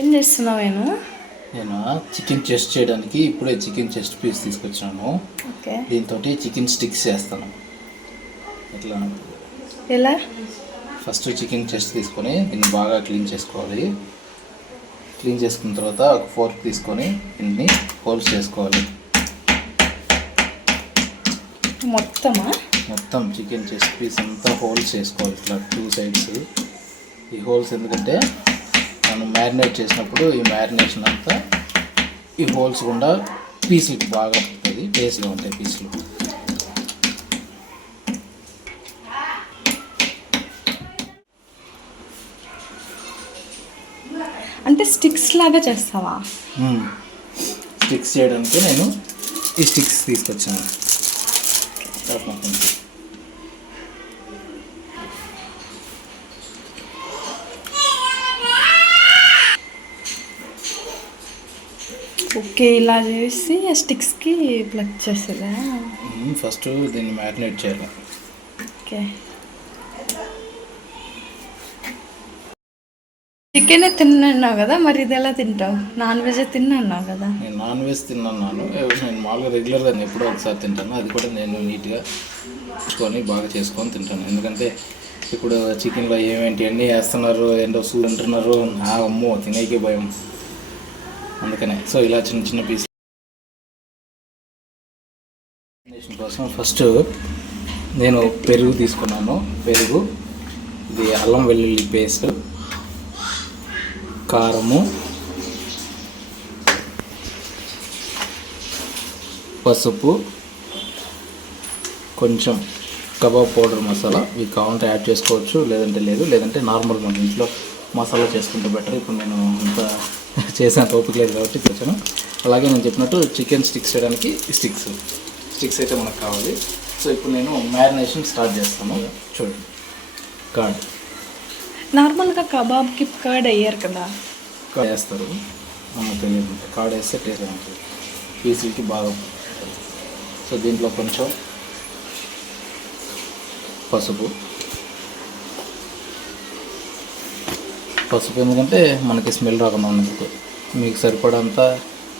ఏం చేస్తున్నావు నేను నేను? చికెన్ చెస్ట్ చేయడానికి ఇప్పుడే చికెన్ చెస్ట్ పీస్ తీసుకొచ్చాను. దీంతో చికెన్ స్టిక్స్ చేస్తాను. ఎట్లా? ఎలా? ఫస్ట్ చికెన్ చెస్ట్ తీసుకొని దీన్ని బాగా క్లీన్ చేసుకోవాలి. క్లీన్ చేసుకున్న తర్వాత ఒక ఫోర్క్ తీసుకొని దీన్ని హోల్స్ చేసుకోవాలి. మొత్తమా? మొత్తం చికెన్ చెస్ట్ పీస్ అంతా హోల్స్ చేసుకోవాలి ఇట్లా టూ సైడ్స్. ఈ హోల్స్ ఎందుకంటే మనం మ్యారినేట్ చేసినప్పుడు ఈ మ్యారినేషన్ అంతా ఈ హోల్స్ గుండా పీసులకి బాగా పడుతుంది టేస్ట్గా ఉంటాయి పీసులు. అంటే స్టిక్స్ లాగా చేస్తావా? స్టిక్స్ చేయడానికి నేను ఈ స్టిక్స్ తీసుకొచ్చాను. ఓకే ఇలా చేసి ఆ స్టిక్స్కి ప్లగ్ చేస్తుందా మ్మ్, ఫస్ట్ దీన్ని మ్యారినేట్ చేయాలి. ఓకే. చికెనే తిన్నావు కదా మరి ఇది ఎలా తింటావు? నాన్ వెజ్ తిన్నావు కదా? నేను నాన్ వెజ్ తిన్నాను నేను మామూలుగా రెగ్యులర్గా ఎప్పుడో ఒకసారి తింటాను. అది కూడా నేను నీట్గా చేసుకొని బాగా చేసుకొని తింటాను. ఎందుకంటే ఇప్పుడు చికెన్లో ఏమేంటి అన్నీ వేస్తున్నారు ఏంటో సూ తింటున్నారు నా అమ్మో తినేకే భయం. అందుకనే. సో ఇలా చిన్న చిన్న పీస్ కోసం ఫస్ట్ నేను పెరుగు తీసుకున్నాను. పెరుగు ఇది అల్లం వెల్లుల్లి పేస్ట్ కారము పసుపు కొంచెం కబాబ్ పౌడర్ మసాలా. ఇవి కావాలంటే యాడ్ చేసుకోవచ్చు లేదంటే లేదు. లేదంటే నార్మల్ మన ఇంట్లో మసాలా చేసుకుంటే బెటర్ ఇప్పుడు నేను అంత చేసిన ఓపిక లేదు కాబట్టి తెచ్చాను అలాగే నేను చెప్పినట్టు చికెన్ స్టిక్స్ చేయడానికి స్టిక్స్ స్టిక్స్ అయితే మనకు కావాలి. సో ఇప్పుడు నేను మ్యారినేషన్ స్టార్ట్ చేస్తాను. చూడండి. కార్డ్. నార్మల్గా కబాబ్కి కర్డ్ అయ్యారు కదా. కార్డ్ వేస్తారు. తెలియదు. కార్డ్ వేస్తే టేస్ట్ ఉంటుంది పీసులకి బాగా సో దీంట్లో కొంచెం పసుపు. పసుపు ఎందుకంటే మనకి స్మెల్ రాకుండా ఉన్నందుకు మీకు సరిపడంత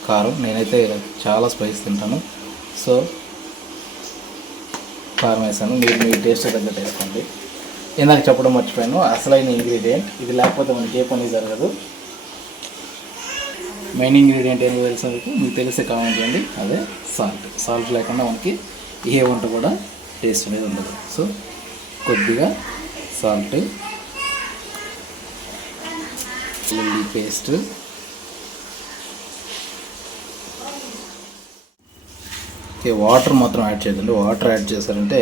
కారం. నేనైతే చాలా స్పైస్ తింటాను. సో కారం వేసాను. మీరు మీ టేస్ట్ తగ్గట్టు వేసుకోండి. ఇందాక చెప్పడం మర్చిపోయాను. అసలైన ఇంగ్రీడియంట్ ఇది లేకపోతే మనకి ఏ పని జరగదు. మెయిన్ ఇంగ్రీడియంట్ ఏం తెలుసా మీకు? మీకు తెలిసే కామెంట్ చేయండి అదే సాల్ట్ సాల్ట్ లేకుండా మనకి ఏ వంట కూడా టేస్ట్ అనేది ఉండదు. సో కొద్దిగా సాల్ట్ ఉల్లి పేస్ట్ ఓకే వాటర్ మాత్రం యాడ్ చేయదండి వాటర్ యాడ్ చేశారంటే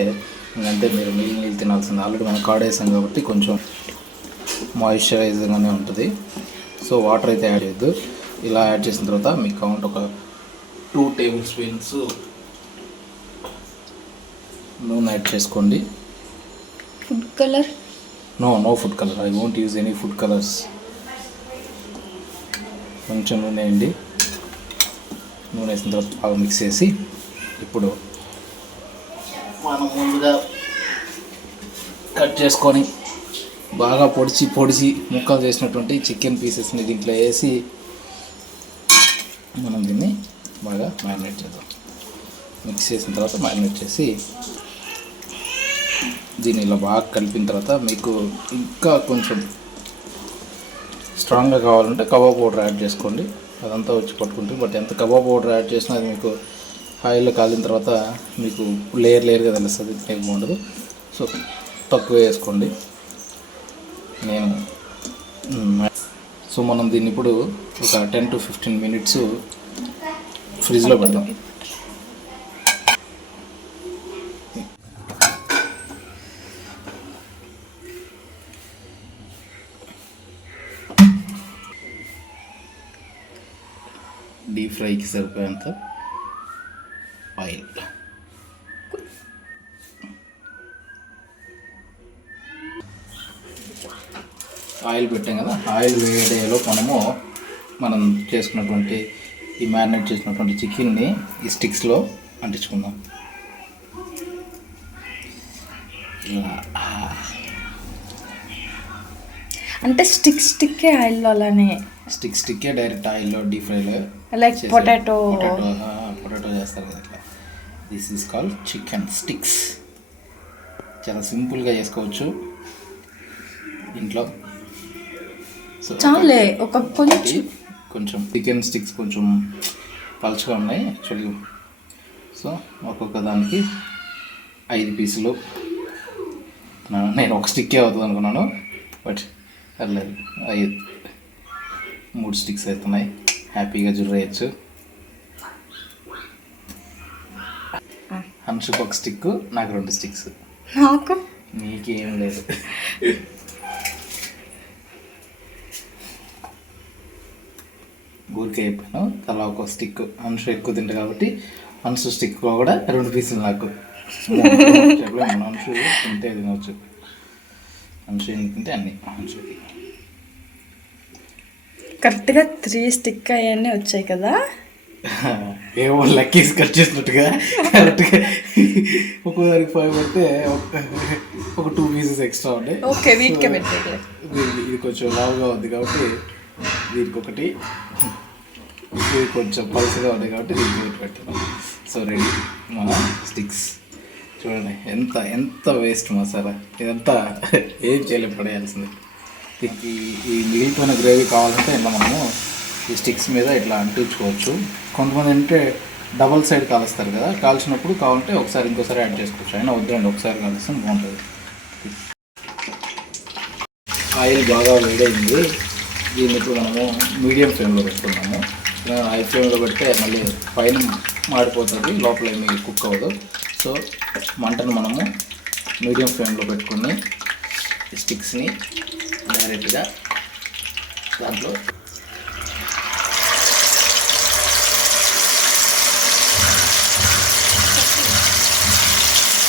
ఇంకంతే మీరు నీళ్ళు నీళ్ళు తినాల్సింది. ఆల్రెడీ మనం కాడేసాం కాబట్టి కొంచెం మాయిశ్చరైజింగ్గానే ఉంటుంది. సో వాటర్ అయితే యాడ్ చేయొద్దు. ఇలా యాడ్ చేసిన తర్వాత మీకు కౌంట్ ఒక టూ టేబుల్ స్పూన్స్ నూనె యాడ్ చేసుకోండి. Food colour no no food colour I won't use any food colours కొంచెం నూనె వేయండి. నూనె వేసిన తర్వాత బాగా మిక్స్ చేసి ఇప్పుడు మనం ముందుగా కట్ చేసుకొని బాగా పొడిచి పొడిచి ముక్కలు చేసినటువంటి చికెన్ పీసెస్ని దీంట్లో వేసి మనం దీన్ని బాగా మ్యారినేట్ చేద్దాం. మిక్స్ చేసిన తర్వాత మ్యారినేట్ చేసి దీన్ని ఇలా బాగా కలిపిన తర్వాత మీకు ఇంకా కొంచెం స్ట్రాంగ్గా కావాలంటే కబాబ్ పౌడర్ యాడ్ చేసుకోండి. అదంతా వచ్చి పట్టుకుంటుంది. బట్ ఎంత కబాబ్ పౌడర్ యాడ్ చేసినా అది మీకు ఆయిల్లో కాలిన తర్వాత మీకు లేయర్ లేయర్గా తెలుస్తుంది ఏం బాగుండదు సో తక్కువ వేసుకోండి. నేను సో మనం దీన్ని ఇప్పుడు ఒక టెన్ టు ఫిఫ్టీన్ మినిట్స్ ఫ్రిడ్జ్లో పెడదాం. ఫ్రైకి సరిపోయేంత ఆయిల్ ఆయిల్ పెట్టాం కదా ఆయిల్ వేడేలో మనము మనం చేసుకున్నటువంటి ఈ మ్యారినేట్ చేసినటువంటి చికెన్ని ఈ స్టిక్స్లో అంటించుకుందాం. ఇలా. అంటే స్టిక్ స్టిక్ ఆయిల్ అలానే. స్టిక్ స్టిక్కే డైరెక్ట్ ఆయిల్లో డీప్ ఫ్రైలో లైక్ పొటాటో పొటాటో పొటాటో చేస్తారు కదా ఇట్లా this is call chicken sticks చాలా సింపుల్గా చేసుకోవచ్చు. ఇంట్లో. సో చాలే ఒక కొంచెం కొంచెం చికెన్ స్టిక్స్ కొంచెం పలుచగా ఉన్నాయి యాక్చువల్లీ సో ఒక్కొక్క దానికి ఐదు పీసులు నేను ఒక స్టిక్కే అవుతుంది అనుకున్నాను బట్ పర్లేదు. ఐదు మూడు స్టిక్స్ అవుతున్నాయి హ్యాపీగా జుర్రేయచ్చు హన్షుకు ఒక స్టిక్ నాకు రెండు స్టిక్స్. నాకు? నీకేం లేదు. ఊరికే అయిపోయాను తలా ఒక స్టిక్. అంశు ఎక్కువ తింటా కాబట్టి అంశు స్టిక్లో కూడా రెండు పీసులు నాకు. అంశు తింటే తినవచ్చు అంశు ఎన్ని తింటే అన్ని కరెక్ట్గా త్రీ స్టిక్ అవన్నీ వచ్చాయి కదా ఏవో లక్కీస్ కట్ చేసినట్టుగా కరెక్ట్గా ఒక్కోసారికి ఫైవ్ పడితే ఒక- ఒక టూ పీసెస్ ఎక్స్ట్రా ఉంటాయి ఓకే వీటికే ఇది కొంచెం లావుగా ఉంది కాబట్టి దీనికి ఒకటి ఇది కొంచెం పలుసుగా ఉంది కాబట్టి దీనికి ఒకటి పెట్టాను సో రెడీ మన స్టిక్స్ చూడండి ఎంత ఎంత వేస్ట్ మసాలా. ఇదంతా ఏం చేయలేం పడేయాల్సింది. దీనికి ఈ మిగిలిపోయిన గ్రేవీ కావాలంటే ఇలా మనము ఈ స్టిక్స్ మీద ఇట్లా అంటించుకోవచ్చు. కొంతమంది అంటే డబల్ సైడ్ కాలుస్తారు కదా కాల్చినప్పుడు కావాలంటే ఒకసారి ఇంకోసారి యాడ్ చేసుకోవచ్చు. అయినా వద్దండి ఒకసారి కాలుస్తే బాగుంటుంది. ఆయిల్ బాగా వేడైంది. దీన్ని ఇప్పుడు మనము మీడియం ఫ్లేమ్లో పెట్టుకున్నాము హై ఫ్లేమ్లో పెడితే మళ్ళీ పైన మాడిపోతుంది లోపల ఏమి కుక్ అవ్వదు. సో మంటను మనము మీడియం ఫ్లేమ్లో పెట్టుకుని స్టిక్స్ని డైరెక్ట్గా దాంట్లో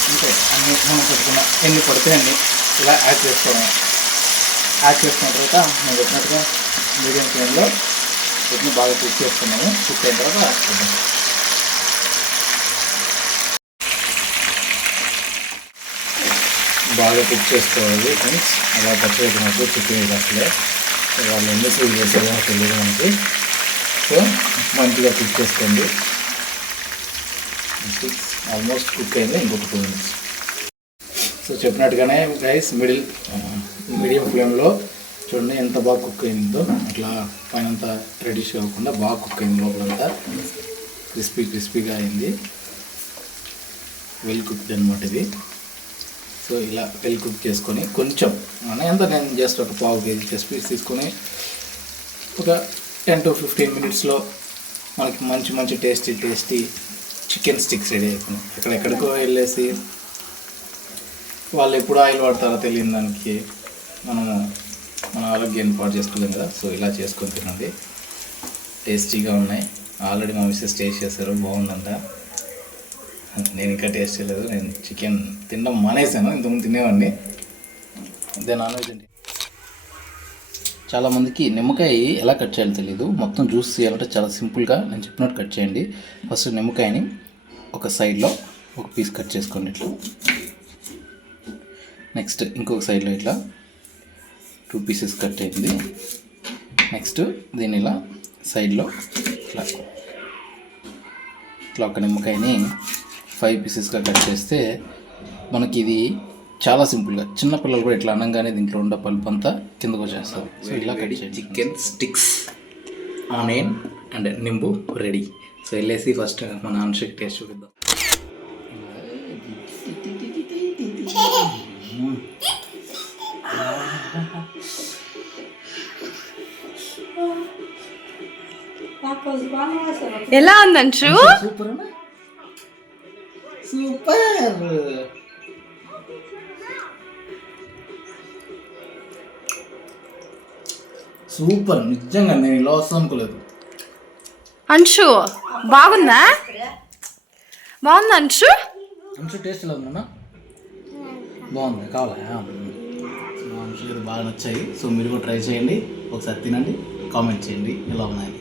అంటే అన్ని మనం పెట్టుకున్న ఎన్ని పడితే అన్ని ఇలా యాడ్ చేసుకోవడం యాడ్ చేసుకున్న తర్వాత నేను చెప్పినట్టుగా మీడియం ఫ్లేమ్లో వీటిని బాగా కుక్ చేసుకున్నాము. కుక్ అయిన తర్వాత బాగా కుక్ చేసుకోవాలి ఫ్రెండ్స్ అలా పచ్చిపెట్టినప్పుడు చికెన్ అసలే. వాళ్ళు ఎందుకు ఇది చేసేదో తెలియదు మనకి. సో మంచిగా కుక్ చేసుకోండి. ఆల్మోస్ట్ కుక్ అయింది ఇంకొక టూ మినిట్స్ సో చెప్పినట్టుగానే గైస్ మిడిల్ మీడియం ఫ్లేమ్లో చూడండి ఎంత బాగా కుక్ అయిందో. అట్లా పైన అంతా రెడిష్ కాకుండా బాగా కుక్ అయింది లోపలంతా. క్రిస్పీ క్రిస్పీగా అయింది. వెల్ కుక్డ్ అనమాట ఇది. సో ఇలా వెల్ కుక్ చేసుకొని కొంచెం మన ఎంత నేను జస్ట్ ఒక పావు కేజీ చెస్ పీస్ తీసుకొని ఒక టెన్ టు ఫిఫ్టీన్ మినిట్స్లో మనకి మంచి మంచి tasty tasty chicken sticks ready అయిపోయినాయి. ఎక్కడెక్కడికో వెళ్ళేసి వాళ్ళు ఎప్పుడు ఆయిల్ వాడతారో తెలియని దానికి మనము మన ఆరోగ్యాన్ని పాటు చేసుకోలేం కదా. సో ఇలా చేసుకొని తినండి. టేస్టీగా ఉన్నాయి. ఆల్రెడీ మా మిస్సెస్ టేస్ట్ చేశారు. బాగుందంట. నేను ఇంకా టేస్ట్ చేయలేదు. నేను చికెన్ తినడం మానేశాను. ఇంతకుముందు తినేవాడిని. అంతే నాన్ వెజ్ అండి చాలామందికి నిమ్మకాయ ఎలా కట్ చేయాలో తెలియదు మొత్తం జ్యూస్ చేయాలంటే చాలా సింపుల్గా నేను చెప్పినట్టు కట్ చేయండి. ఫస్ట్ నిమ్మకాయని ఒక సైడ్లో ఒక పీస్ కట్ చేసుకోండి ఇట్లా. నెక్స్ట్ ఇంకొక సైడ్లో ఇట్లా టూ పీసెస్ కట్ అయింది నెక్స్ట్ దీని ఇలా సైడ్లో ఇట్లా. ఇట్లా ఒక నిమ్మకాయని ఫైవ్ పీసెస్గా కట్ చేస్తే మనకి ఇది చాలా సింపుల్గా చిన్న పిల్లలు కూడా ఇట్లా అనగానే దీంట్లో ఉండే పల్ప్ అంతా కిందకు వచ్చేస్తారు సో ఇలా cut chicken sticks onion and నింబు ready so వెళ్ళేసి ఫస్ట్ మన ఆన్షక్ టేస్ట్ చూపిద్దాం. ఎలా ఉంది అంశు? సూపర్ అన్న? సూపర్. సూపర్ నిజంగా నేను ఇలా వస్తాను అనుకోలేదు. అంశు బాగుందా? బాగుందా అంశు? అంశు టేస్ట్ ఎలా ఉందన్నా? బాగుంది కావాలా? అంశు ఇది బాగా నచ్చాయి. సో మీరు కూడా ట్రై చేయండి. ఒకసారి తినండి. కామెంట్ చేయండి. ఎలా ఉన్నాయి?